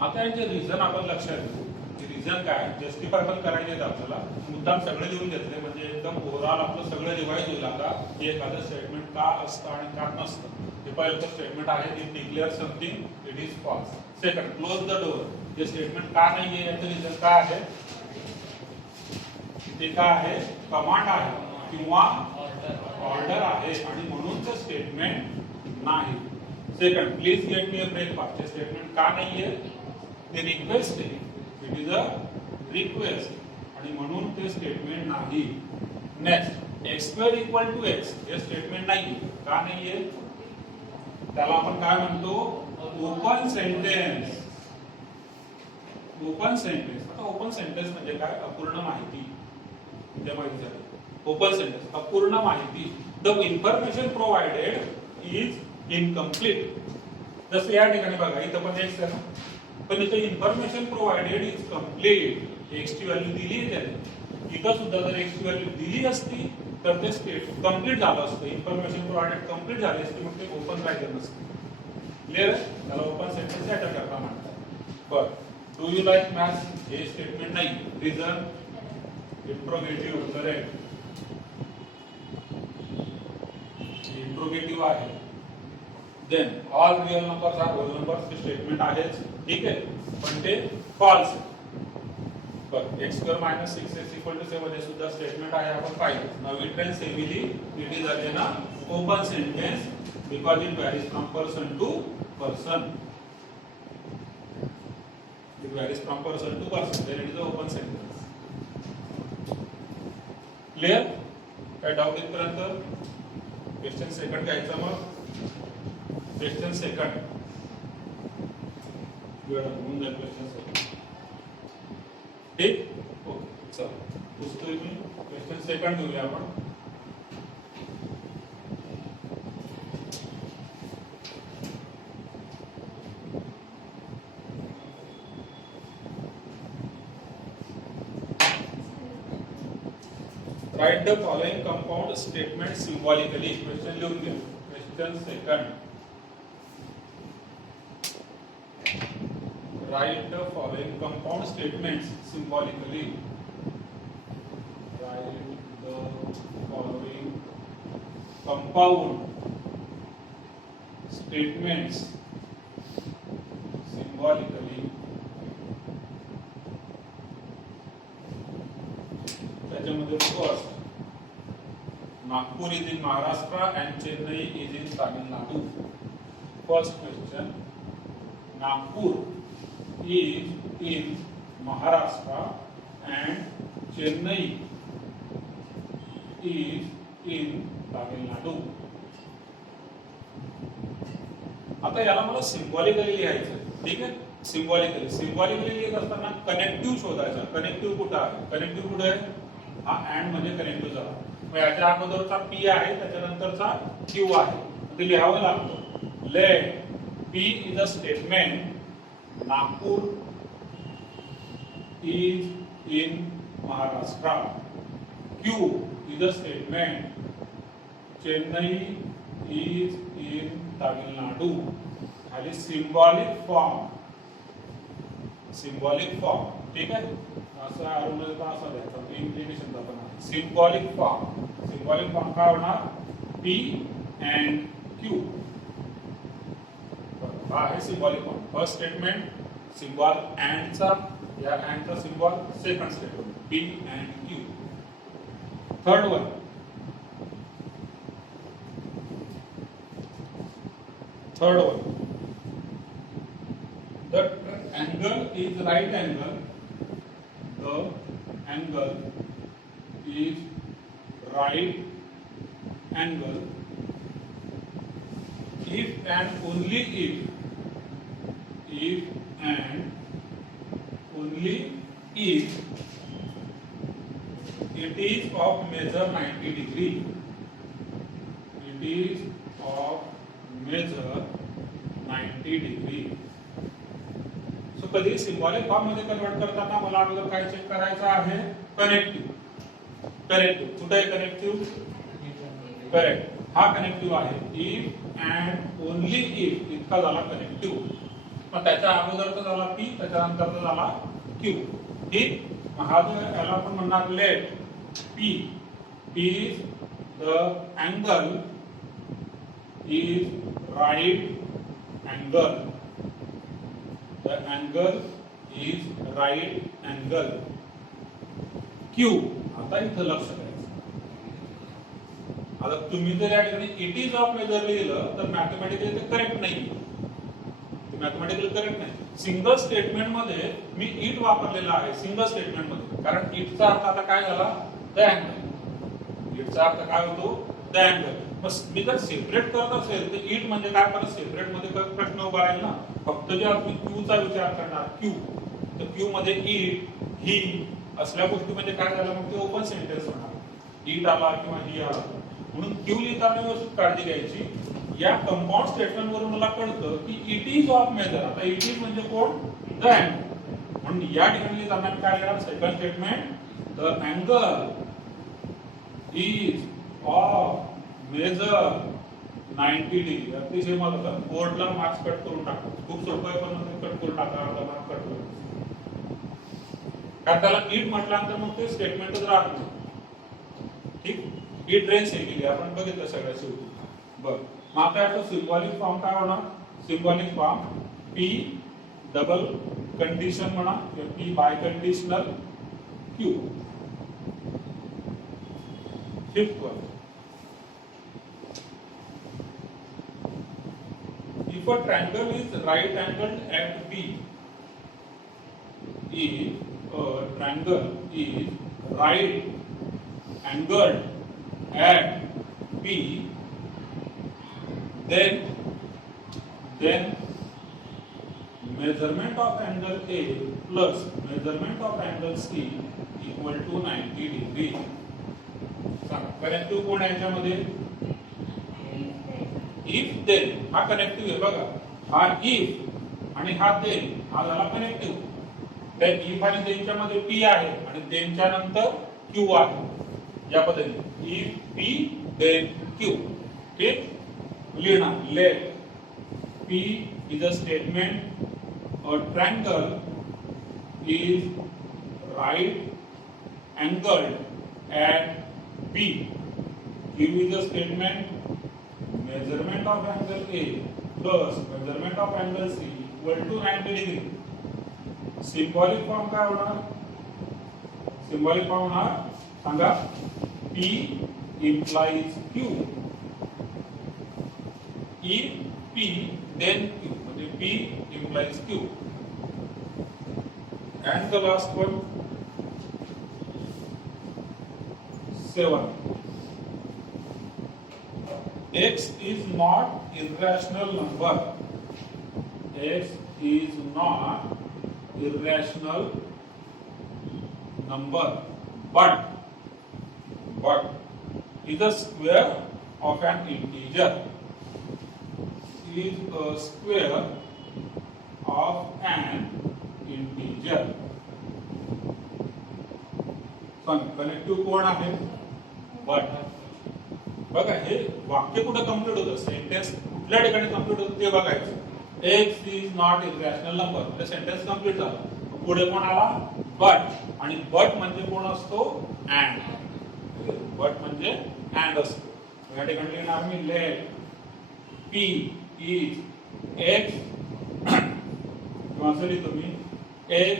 आता याचे रिझन आपण लक्षात घेऊ. रिझन काय? जस्टिफाय पण करायचे आहेत आपल्याला. मुद्दाम सगळे लिहून घेतले म्हणजे एकदम ओव्हरऑल आपलं सगळं रिवाइज होईल. आता की एखादं स्टेटमेंट का असतं आणि का नसतं. हे पहिलं स्टेटमेंट आहे it declare something it is false. Second close the door. जे स्टेटमेंट का नाहीये याचं रिझन काय आहे? ते काय आहे? कमांड आहे किंवा ऑर्डर आहे आणि म्हणून ते स्टेटमेंट नाही. Second please get me a breakfast. हे स्टेटमेंट का नाहीये? ते रिक्वेस्ट आहे. इट इज अ रिक्वेस्ट आणि म्हणून ते स्टेटमेंट नाही. Next x square equal to x हे स्टेटमेंट नाहीये. का नाहीये? त्याला आपण काय म्हणतो? Open sentence. Open sentence. आता ओपन सेंटेन्स म्हणजे काय? अपूर्ण माहिती. ते माहिती झाली. ओपन सेंटेन्स अपूर्ण माहिती. The information provided is incomplete. जसं या ठिकाणी बघा इथं पण x आहे ना, पण इथे information provided is complete. x ची व्हॅल्यू दिली आहे त्याने. इथं सुद्धा जर x ची व्हॅल्यू दिली असती तर ते स्टेट कंप्लीट झालं असतं. इन्फॉर्मेशन प्रोव्हाइडेड कंप्लीट झाली असती मग ते ओपन राहिलं नसतं. क्लिअर आहे? त्याला ओपन सेंटेन्स अटॅक करता म्हणतात. बरं डू यू लाईक मॅथ्स हे स्टेटमेंट नाही. Reason interrogative. करेक्ट. इंट्रोगेटिव्ह आहे. Then all real numbers are whole numbers हे स्टेटमेंट आहेच. ठीक आहे. पण ते फॉल्स आहे. बरं x square minus 6x equal to 7 हे सुद्धा स्टेटमेंट आहे. आपण पाहिजे. Now it rains heavily. It is again a open sentence because it varies from person to person. It varies from person to person. Then it is a open sentence. Clear? काय doubt इथपर्यंत? Question second घ्यायचा मग. Question second होऊन जाईल. Question second. ठीक. Okay चल पुस्तक मी question second घेऊया आपण. Write the following compound statement symbolically. Question लिहून घ्या. Question second. Write the following compound statements symbolically. Write the following compound statements symbolically. त्याच्यामध्ये first Nagpur is in Maharashtra and Chennai is in Tamil Nadu. First question Nagpur is in Maharashtra and Chennai is in Tamil Nadu. आता याला मला symbolically लिहायचं. ठीक आहे. Symbolically लिहित असताना कनेक्टिव्ह शोधायचा. कनेक्टिव्ह कुठं आहे? कनेक्टिव्ह कुठे आहे? हा अँड म्हणजे कनेक्टिव्ह झाला. मग याच्या अगोदरचा पी आहे, त्याच्यानंतरचा क्यू आहे, ते लिहावं लागतं. Let P is a statement Nagpur is in Maharashtra. Q is a statement Chennai is in Tamil Nadu. खाली सिम्बॉलिक फॉर्म, ठीक आहे. असं आरोग्याचा असा द्यायचा इम्प्लिकेशन दाखवणार. सिम्बॉलिक फॉर्म काय होणार? P and Q. हा आहे symbolic form. First statement symbol अँडचा, या अँडचा symbol. Second statement P and Q. Third one, the angle is right angle. The angle is right angle if and only if it is of measure 90 degree. It is of measure 90 degree. So कधी symbolic form मध्ये convert करताना मला अगोदर काय check करायचं आहे? Connective. कुठे आहे कनेक्टिव्ह? करेक्ट, हा कनेक्टिव्ह आहे. इफ अँड ओनली इफ इतका झाला कनेक्टिव्ह. मग त्याच्या अगोदरचा झाला पी, त्याच्यानंतरचा झाला क्यू. ठीक. हा जो याला आपण म्हणणार let P is the angle is right angle. The angle is right angle. Q. आता इथं लक्ष द्यायचं. आता तुम्ही जर या ठिकाणी इट इज ऑफ मेजर लिहिलं तर मॅथमॅटिकली ते करेक्ट नाही. सिंगल स्टेटमेंट मध्ये मी इट वापरलेला आहे. सिंगल स्टेटमेंट मध्ये, कारण इटचा अर्थ आता काय झाला? The angle. इटचा अर्थ काय होतो? The angle. मी जर सेपरेट करत असेल तर इट म्हणजे काय? परत सेपरेट मध्ये प्रश्न उभा राहील ना. फक्त जे आपण क्यू चा विचार करणार, क्यू, तर क्यू मध्ये इट, ही असल्या गोष्टी म्हणजे काय झालं? मग ते ओपन सेंटेन्स होणार. इट आला किंवा ही आला. म्हणून क्यू लिहिताना व्यवस्थित काळजी घ्यायची. या कंपाऊंड स्टेटमेंट वरून मला कळतं की इट इज ऑफ मेजर. आता इट इज म्हणजे कोण? The angle. म्हणून या ठिकाणी लिहिताना काय लिहिणार? Second statement the angle is of major 90 degree. अतिशय महत्त्वाचं. बोर्डला मार्क्स कट करून टाका. खूप सोपं आहे, पण कट करून टाका. अर्धा मार्क कट करून. कारण त्याला इट म्हटल्यानंतर मग ते स्टेटमेंटच राहत नाही. ठीक. इट रेंज हे केली आपण बघितलं सगळ्या शेवटी. बघ, मग आता याचं सिम्बॉलिक फॉर्म काय होणार? Symbolic form P double condition म्हणा किंवा P biconditional Q. Fifth one, if a triangle is right angled at B, if a triangle is right angled at B, then measurement of angle A plus measurement of angle C equal to 90 degree. सांगा connective कोण आहे याच्यामध्ये? If then. हा connective आहे बघा. हा if आणि हा देन हा झाला कनेक्टिव्ह. त्या इफ आणि देनच्या मध्ये पी आहे आणि देनच्या नंतर क्यू आहे. या पद्धतीने इफ पी देन क्यू. ठीक. लिहिणार let P is a statement a triangle is right angled at B. Q is a statement measurement of angle A plus measurement of angle C equal to 90 degree. Symbolic form काय होणार? Symbolic form होणार सांगा. P implies Q. If P then Q म्हणजे P implies Q. And the last one 7. X is not irrational number. X is not irrational number but is a square of an integer. Is a square of an integer. Connective कोण आहे? But. बघा हे वाक्य कुठे complete होतं, sentence कुठल्या ठिकाणी complete होतं ते बघायचं. x is not irrational number म्हणजे सेंटेन्स कंप्लीट झालं. पुढे कोण आला? बट. आणि बट म्हणजे कोण असतो? अँड. बट म्हणजे अँड असतो. या ठिकाणी लिहिणार me let p is x किंवा असं लिहितो मी x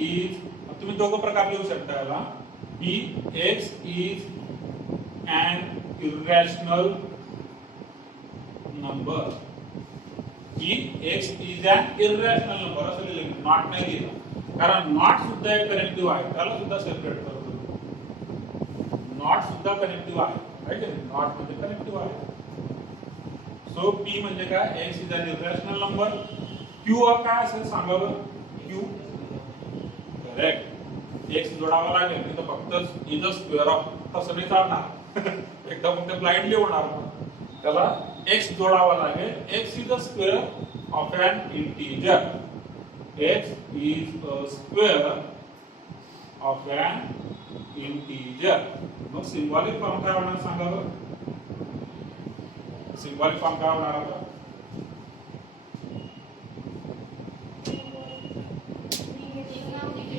इज, तुम्ही दोघं प्रकार लिहू शकता याला. p x is an irrational number. की x is an irrational number असं लिहिलं, नॉट नाही लिहिलं कारण नॉट सुद्धा एक कनेक्टिव्ह आहे, त्याला सुद्धा सेपरेट करतो. नॉट सुद्धा कनेक्टिव्ह आहे, राईट? नॉट म्हणजे कनेक्टिव्ह आहे. सो p म्हणजे काय? x is an irrational number. q काय असेल सांगावं? q correct. x जोडावा लागेल, नाही तर फक्त इज अ स्क्वेअर ऑफ तसं नाही चालणार. एकदम फक्त ब्लाइंडली होणार. त्याला x जोडावा लागेल. x is a square of N integer. x is a square of N integer. मग सिंबॉलिक फॉर्म काय होणार सांगावं? सिंबॉलिक फॉर्म काय होणार आता?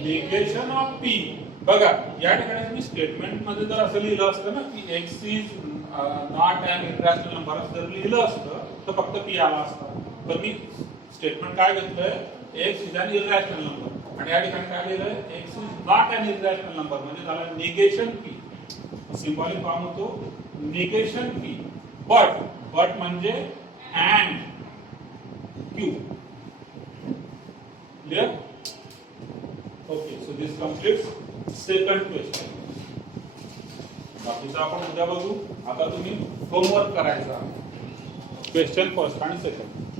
Negation of p. बघा या ठिकाणी तुम्ही स्टेटमेंट मध्ये जर असं लिहिलं असतं ना की x is not an irrational number असं जर लिहिलं असतं तर फक्त p आला असता. पण मी स्टेटमेंट काय घेतलंय? x is an irrational number. आणि या ठिकाणी काय लिहिलंय? x is not an irrational number म्हणजे झालं निगेशन p. सिंबॉलिक फॉर्म होतो निगेशन p. बट म्हणजे and q. Clear? Okay, so this completes second question. बाकीचं आपण उद्या बघू. आता तुम्ही होमवर्क करायचा क्वेश्चन फर्स्ट आणि सेकंड.